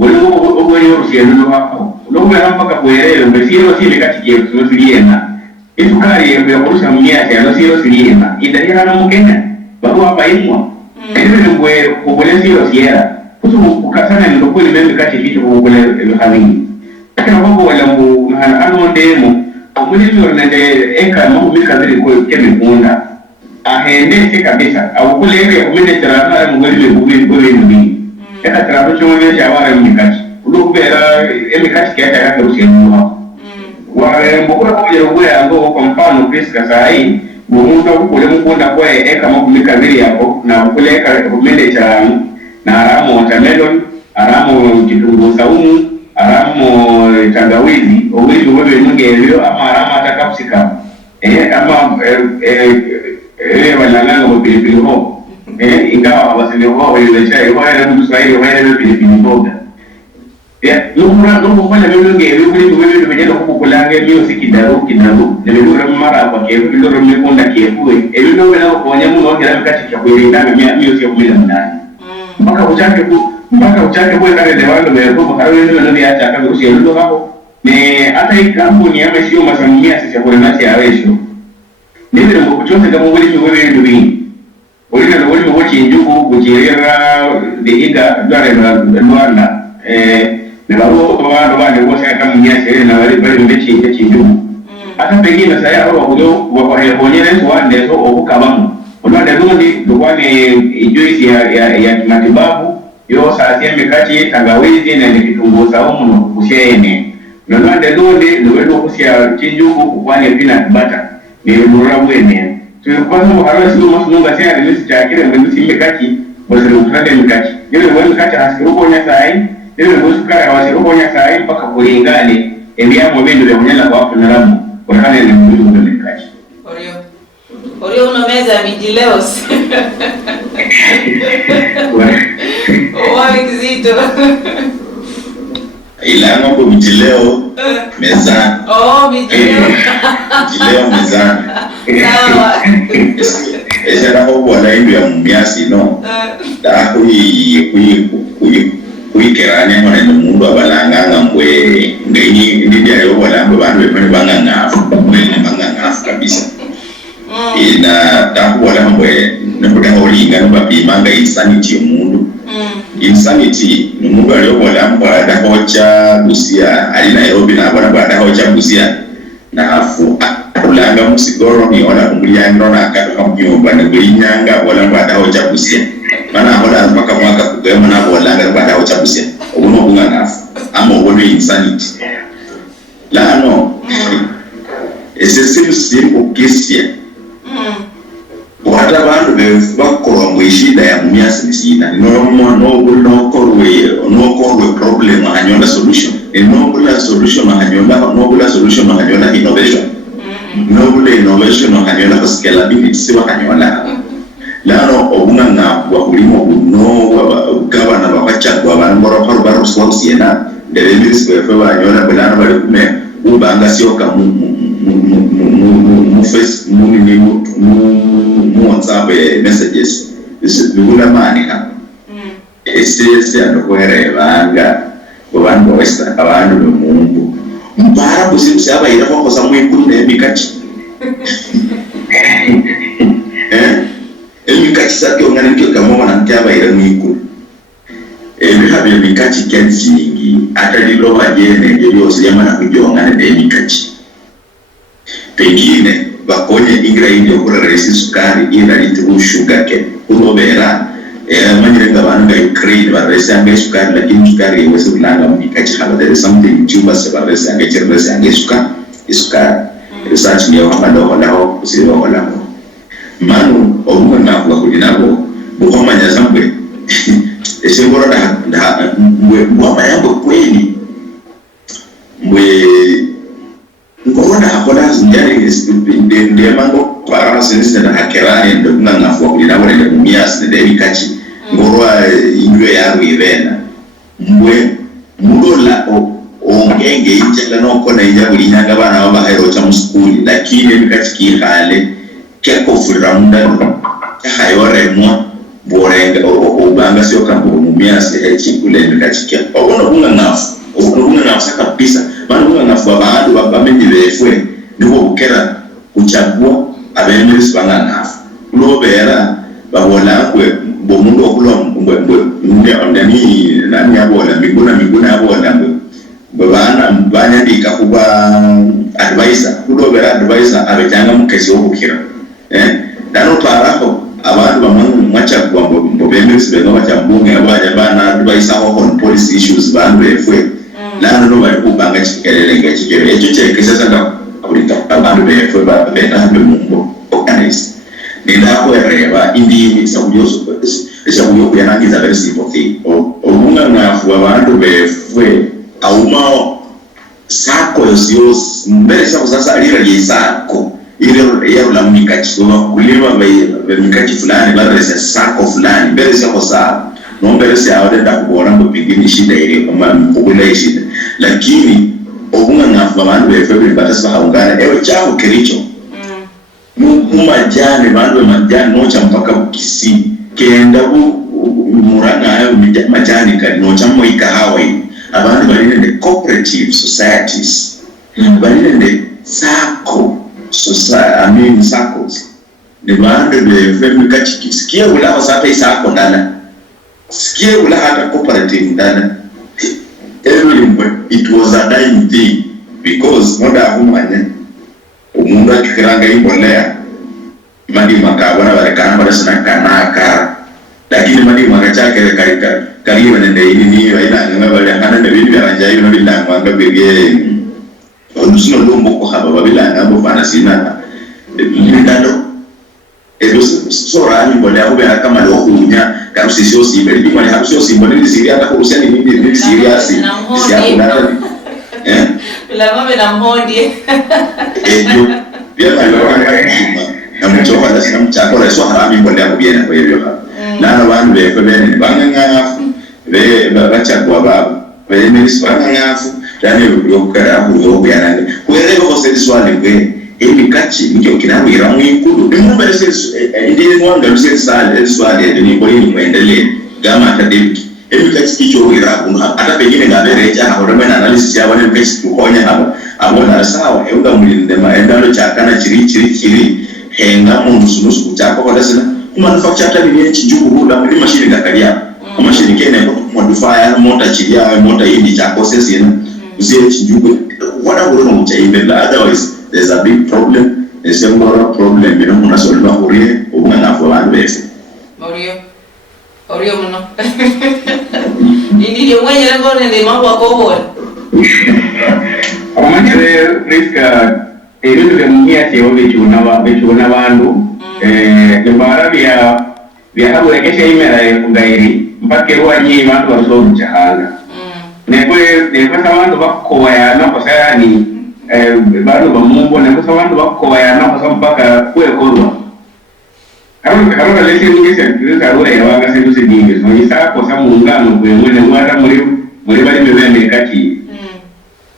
Walo rusiano hapo. Logo mpaka kuelewa mbesiro sile kati yetu sio siliena. Isukari ya kurusha mnyasi ya sio siliena. Idalia na mkenya. Bado hapa imwa. Ndio ngwe kubole sio siera. Kusu ukasana ndio kweli mimi kati kitu kubole halini. Lakini mambo wala ano demo. Kumuli ndio nende eka mambo mika zile kwa kemi kuunda. Ahende kabisa. Au kule ile kumende tarana mweli mbubi. Eka trapo chomwe cha wale mnikati ulukubera emikati kiacha yake usienua wale mbokora kwa ule ango kwa mfano Priska sai umuntu ukule mukunda kwa eka makumika vile yako na ukule eka kumende cha na aramo watermelon aramo kitunguu saumu aramo tangawizi uwizi wewe nungelio ama aramo hata capsicum ama walanganga kwa pilipili hoho ingawa wasile wao ile chai wale mtu Swahili wale pilipili mboga nuko fanya mimi ngeli wewe umejenda kukulange mimi sikidaru ndio mara kwa kefu ndio mmekonda kefu ndio wewe unaonya mno kila mkati cha kuilinda mimi sio kumila ndani mpaka uchake kwa kale ndio wale wao kwa wale ndio acha kama usio ndio hapo ni hata hii kampuni sio masamia sisi kwa nasi ya resho ndio mkuchote kama wewe ndio Olina na wali mwochi njugu kujirira diiga dware na Rwanda na babo bado wote kama mnyasi na wale mbechi njugu hata pengine sasa hao wao kwa honyele wande so okukabamu Rwanda ndio kwani juice ya matibabu yo sasia mikati tangawizi na kitunguu saumu no kushene nono ndelole lwendo kusia chinjuku kukwanya peanut butter ni lura bwene tulikuwa harasi masunga sia release chakire ngezi mikati bosere ukade mikati yule wewe mikati hasiruko nya sai yule wewe sukara hasiruko nya sai mpaka kulingane endia mwendo ya mnyala kwa hapo nalamu kwa hali ni mtu mikati Orio unameza vijileos. Kizito. Ila ngombo vijileo mezani. Vijileo. Vijileo mezani. Sawa. Esa na hobo wala indu ya mumiasi no. Da kuikerane mwana ndo mundu abalanganga mbwe ngenyi ndidi ya yobo wala mbwe bandu wepani banga ngafu. Mbwe banga ngafu kabisa. Ina tapu wala mbwe nekutenga ulinga nubapimanga insanity y'omundu. Insanity n'omundu aliyo wala mbwa adahocha Busia ali Nairobi na abona badahocha Busia na afu ulanga musigoro ni ona kumulyango na akatoka mnyumba na kulinyanga wala mbwa adahocha Busia mana abona mpaka mwaka kugema na wala badahocha Busia uno kunga ngafu ama uno insanity lano ese simple kisia wata bandu bakoro mwishida ya mumiasi nisina no korwe problem hanyola solution no solution hanyola innovation no innovation hanyola scalability siwa hanyola lano obunga ngabwa kulimo no gavana bakachagwa banboro paru baru swasiena deliveries kwa hanyola belana bali kume ubanga sioka mu face mu WhatsApp messages bigula mani ha ese andokwere banga abantu westa abantu bemungu mbara kusimsaba ira kwa samu ikune mikati mikati sake ongana nkyo kama na mtaba ira mwiku habe mikati kenzingi atalilo bajene ndio yama na kujongana na mikati pengine bakonye ingredient okura resi sukari ina litru sugar ke unobera manyirenga banga Ukraine baresi anga sukari lakini sukari iweze kulanga mikati hala there is something tuba se baresi anga chiresi anga sukari research ni wa mado lao kusiro wala manu omu na kwa kulinabo bukoma nyazambwe esengoro da mwa yango kweli mwe ngona hakola zinjari de mango para sense na hakerani ndo ngafwa kulina wale de mumias de bikachi ngorwa indwe ya rivena mbwe mudola ongenge injanga no kona injabu linyanga bana baba hero cha muskuli lakini bikachi kihale keko furamunda hayore mwa borenga obanga sio kambo mumias chikule bikachi keko ono kunga ngafu kabisa bana kunga ngafu abantu babamenye befwe nibo bukera kuchagua abemerisi banga ngafu lobera babola kwe bomundo okulo mbwe ondani nani abola miguna abola mbwe bana banyandika kuba advisor kulobera advisor abejanga mukezi obukira dano twaraho abantu bamwe mwachagua mbwe bemerisi bega bachambunga abaja bana advisor on policy issues bandu befwe lana no bali kubanga chikelele ngechikele echo chekesa sanga abulita abantu befwe bena bemumbo organize nindako ereba indi sabuyoso esabuyo kuyanangiza very simple thing obunga ngafu abantu befwe aumao sako yosios mbele sasa alira yisako ile yarula mikachi kulima mikachi fulani barese sako fulani mbele sako saa nombele si awade kubona ngo pingini shida ile kama mkubula shida lakini obunga ngafu abantu befwe batasa haungana ewe chao kilicho majani bandu majani nocha mpaka ukisi kenda muranga ayo majani kali nocha moika hawa abantu bali in the cooperative societies bali in the society circles ne bandu befwe mikachi sikia ula sasa isako ndana sikia ula hata cooperative ndana everywhere it was a dying thing because moda humanya umundu akikiranga imbolea madi makabona barekana barasana kanaka lakini lakini mali mwakachake karibu nende ini ila ngabale hana ne bintu byanjayo no bilangwa ngabege onusuno lumbo ko haba babilanga bo fana sina ndando sora ni mbole aho bya kama lo kunya karusisio simbe ndi mali harusio simbe ndi siria hata kurusia ni siria si siakuna la ngombe na mhodi pia na mchoka na sina mchako na sio harami mbole aho bya kwa hivyo na abantu beko bene banganga be bachakwa baba be miniswa banganga yani yokara aho bya kuelewa kwa sisi swali kwe kachi nikyo kinabwira mu ikulu nimubere sese ndiri mwanga lusese swali ni kwa nini muendelee kama academic kachi kicho wira kuna hata pengine ngabere cha hapo na analysis ya wale pesi kukonya hapo abona sawa euga mulinde maendalo chakana chiri henga mu nusu chako kwa sasa manufacture hata ni chijuku la machine ngakalia machine kene kwa modify motor chilia motor hii chako sasa ina usie chijuku wala ngoro mchaimbe otherwise there's a big problem. There's a moral problem. You know, muna solve horiye ubana for one base. Orio mno. Ndio mwenye ngone ni mambo akobo. Amanyere riska ebintu byamumya cyo bichuna bandu ne barabia byahabulekesha imera kungairi mpaka ruanyi bantu basoru chahanga. Nekwe sabantu bakoya nakosaya ni bado bamumbo na kwa sababu bakoya na kwa mpaka kwekorwa karora lese ngese karora yabaga se duse dinge so isako sa muungano kwe mwene mwata muri bali mebembe kati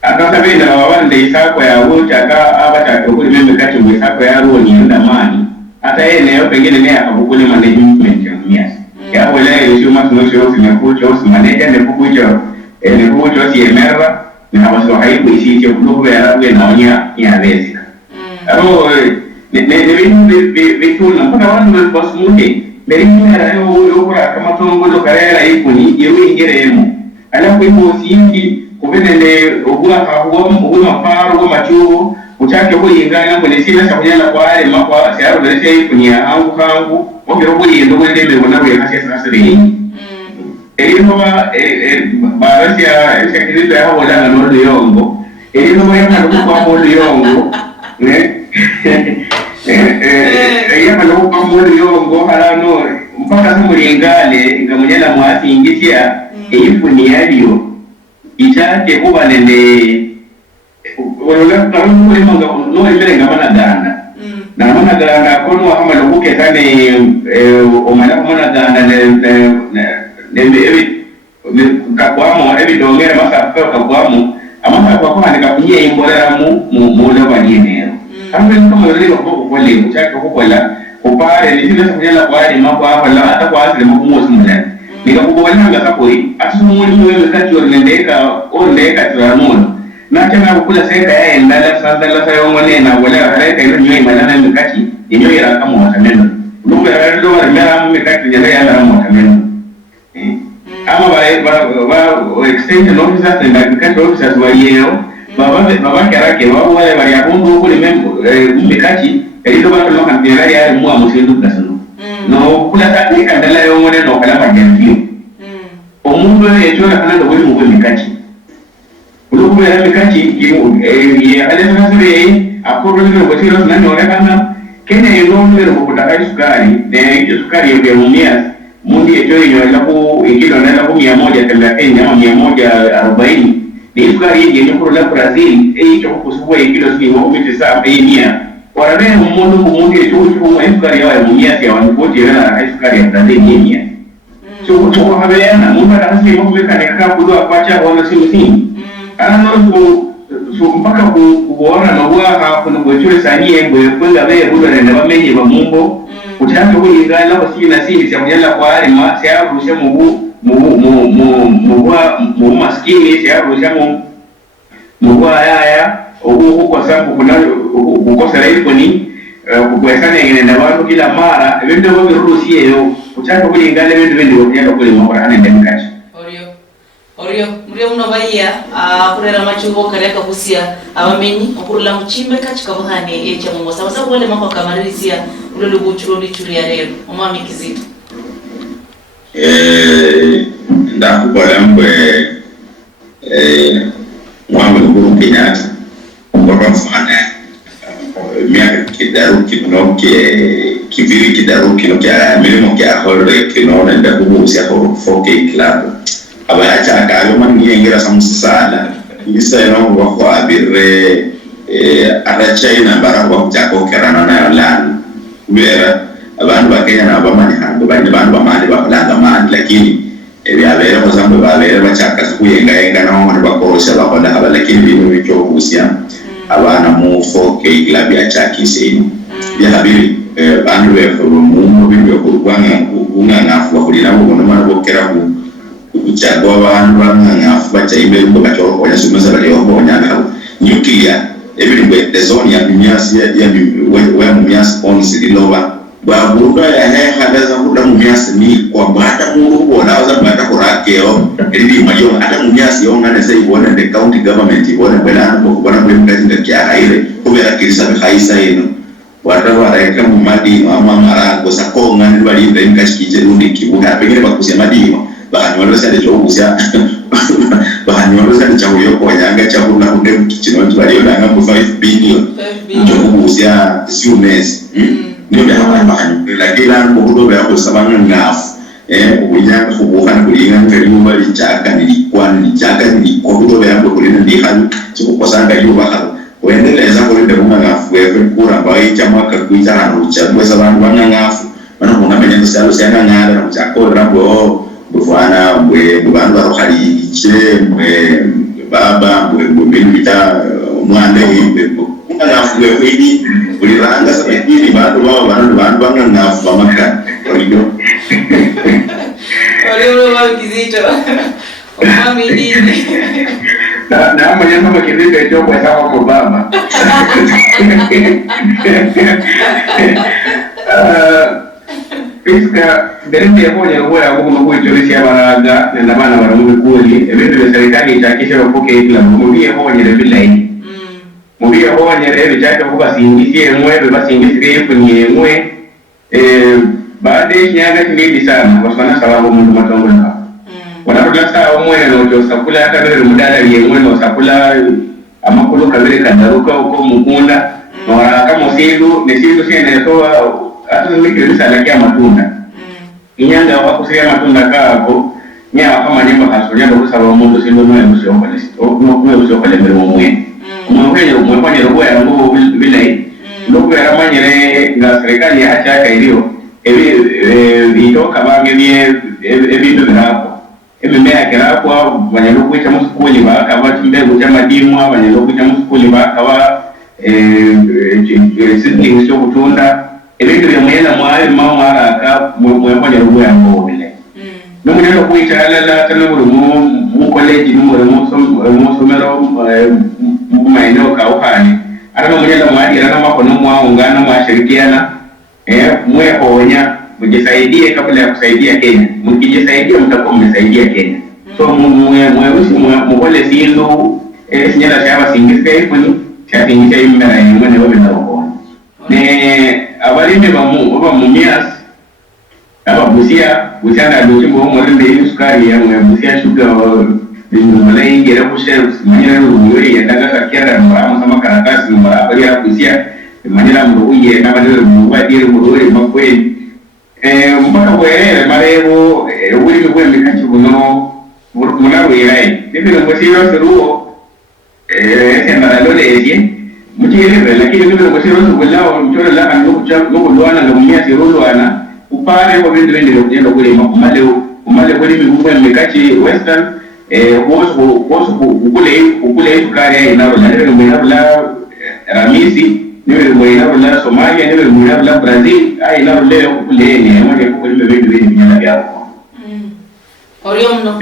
akasabenda babande isako ya wocha ka abata kuri mebembe kati mu isako ya ruo ni ndamani hata yeye nayo pengine naye akabukule management ya miasi ya wale sio masuala sio sinakucho manager ne kukucho ne kukucho si emerra na waso haibu isije kulogo ya rabwe naonya ya basic aro ne vitu na mpaka watu basumuke mbele ya yokora kama tongo do karera ikuni yewe ingeremo alafu ipo singi kubenende ogwa hawo maparo go machuo utake ko yingana ngo nesina sakunyana kwa ale makwa siaro lese ikuni ya hangu ogero ko yendo wende be wona we hase sasire barasi ya sekirito ya hapo dana no liyongo no yana kwa hapo liyongo yana kwa hapo liyongo harano mpaka sumulingale ngamunyana mwasi ingitia ifuni yaliyo ichake kuba nende wala kama manga no imbere ngamana dana na mana dana kono kama lokuke tane omana kama dana kakwamo ebidongera masafika kakwamo amasa kwa ndika kunye imbolera mu lobani nero ambe kama yole ko kwale uchake ko kwala upare ni sile kunyala kwa ali mako hapa la hata kwa asili mkumo simula nikakubona ngasa koi atusumuli mwe kati ondeka tiramono na tena kukula seka ya ndala sandala sayo ngone na wala hareka ile nyoy malana mikati nyoy ra kama watameno lumbe ndo mera mikati nyala ya na watameno ama ba extension officers and agricultural officers waliyeo baba karake wale bali abundu kule mikati elido ba no kantera ya mu amusindu kasano no kula tatika ndala yo ngone no kala majambio omundu yechona kana ndo wali mu mikati ulokuwa ya mikati ya aleza sure akoro ndio kwa tiro nani onekana kenya yongo ndio kutaka sukari na hiyo sukari ya mumia mundi eto inyola ku ikilo nenda ku 130 ama 140 ni sukari yenye kula Brazil hicho kusubwa ikilo si wamiti saa 100 warabe mundi eto ku sukari ya mumia ya wanipoti na sukari ya Brazil yenye so habena mundu anasema kumeka neka kudwa kwacha wana simu so mpaka kuona mawa kuna bwechwe sanie kwenda be budo na bamenye bamumbo utaka kulingana kwa sina sisi cha kujala kwa hali ma sia rusha mu maskini sia rusha mu haya kwa sababu kuna kukosa raiko ni kukwesana ngene na watu kila mara ebinde bo birusie yo utaka kulingana ebinde ndio kule mambo ana ndemkachi Orio uno baiya kurera machugo kareka kusia abamenyi okurula muchimbe kachika buhane echa mu sababu wale mambo kamarisia ulolo buchuro lichuri ya rero omami kizito ndakukola mbwe mwami Uhuru Kenyatta wakafanya miaka kidaru kino kivili kidaru kino kya milimo kya hore kino nenda kubusia ko 4K club abacha akayo man yengera samusala isa no wako abire China bara kwa jako kerana na lan wera abantu bakenya na bamani hango bandi bantu bamani bakulanga mani lakini ebyabera kozambe babera bachaka kuyenga na wamwe bakorosha bakola haba lakini bino bicho kuhusia abana mu 4K club ya chakise ya habiri bantu befo mu bibyo kurwanga ngafu kulina ngo mana bokera ku kuchagwa abantu bangafu bachaimbe ngo bachoro kwa yasumeza bali obonyana nuclear everywhere the zone ya Mumias ya where Mumias owns Liloba baburuga ya hadaza muda Mumias ni kwa bata murugo na za bata korakeo ili mayo hata Mumias yonga sai bona the county government ibona bela bona kwemkazinga kya haire kubera kirisa haisa ino watawa raika mumadi mama mara gosa konga ni bali ndeni kashikije rundi kibuga pengine bakusia madimo bahanywa sale chobusia bahanywa sale chahuyo kwa nyanga chakuna kunde kichino tubaliyona ngo 5 billion chobusia siumes ndio bahanywa lakini mbodo bya kusabanga ngafu ubunyanga kubuhana kulinga ngaliumba lichaka nilikuwa kudo bya kulina ndihanu chukosanga yuba halo wendeleza kulinde ngafu wewe kura bai chama kakuita hano chagweza bantu bangafu bana kuna menya salo sana ngara na chakora bo bufana bwe bantu barohali iche bwe baba bwe bita mwande ibe ngafu wewe ini uliranga sabini bantu bangafu bamaka ndio wale kizito mami nini na mwenye kama kizito hicho kwa sababu kwa baba Piska derende moja kwa ya kwa kuichorisha baraga na bana baramu kuli evento serikali itakisha poke kila mmoja moja ile bila hii mmoja moja ile chake kwa singizie mwe basi singizie kwenye mwe baada ya nyaga kingi sana kwa sababu sababu mtu matongo na wanapotaka omwe na utosakula hata vile mudala yemwe na usakula amakulu kabile kandaruka uko mukunda na kama usilu nesilu sio inatoa hata mimi sana kia matunda inyanga wakusia matunda kako nyawa kama nyimbo hasonya ndo kusaba mundu silu no yusio kwa listo no yusio kwa lemero mwe mwe robo ya ngo vile ndogo ya ramanyere na serikali ya acha ilio itoka bange bie ebintu birapo ememea kirapwa banyaruko cha musukuli bakaba timbego cha madimwa banyaruko cha musukuli bakaba sisi sio kutunda ebintu bya mwena mwaye mama araka mwe banyaruko ya ngobile nomwe no kuita ala tano mu college mu somero maeneo ka upani ana mwenye mwadi ana makono mwaungana mwashirikiana mwe honya mjisaidie kabla ya kusaidia Kenya. Mkijisaidia mtakuwa mmesaidia Kenya. So mwole silu sinyala shaba singizika ifuni shatingisha imera yemwe wewe na roho. Ne abalime ba Mumias aba Busia na dochimbo mwende sukari ya Busia shuga mwana ingera kusha manyera ruwe yataka kiara mara sama karatasi mara bali ya Busia manyera mruye na bali mruwe mruwe makwe mpaka bwerere marebo uri bwe mikachi buno muna wirai bibiro ngosiro seruo sema lole eje mutiyele lakini bibiro ngosiro subulao mtoro la kan luana ngomia sirulu ana upare kwa bindu wende kujendo kule umale kule bibwe mikachi western ukule sukari ina la ramisi niwe mwina la Somalia niwe mwina la Brazil ai la leo kule ni moja kwa ile vitu hivi vina yao oriomno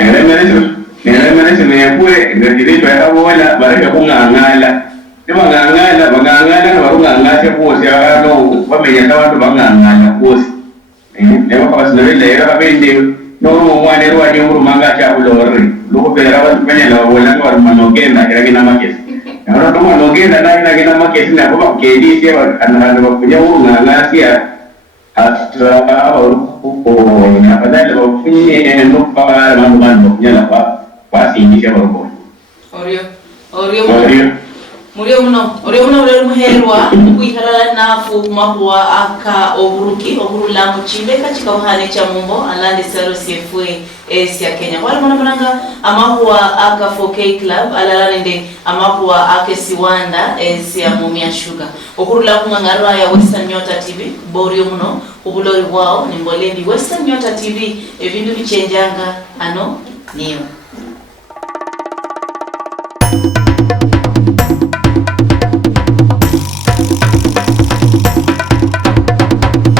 merese meyakwe ngatiripa yabo wala baraka kungangala tema ngangala na barungangala kwa siano bamenya abantu bangangala kosi nema kwa sinele ya bende no mwane rwa nyumuru manga cha ulore loko pera abantu banyala wala kwa manogenda kina makesi ahora toma nogenda na kina makesi na baba kedi sia anana bakunya ngangala sia asa orukuko na badala bafunye no kwa mambo kunyala kwa sindisha baroko orio muno ule muherwa kuiharala nafu kumahuwa aka oburula muchimbe katika uhane cha mumbo alandi saro CFA ya Kenya wala mwananga amahuwa aka 4K Club alalande amahuwa ake Siwanda ya Mumia Sugar oburula kungangarwa ya Western Nyota TV borio muno ubulori wao ni mbolendi Western Nyota TV ebindu bichenjanga ano niyo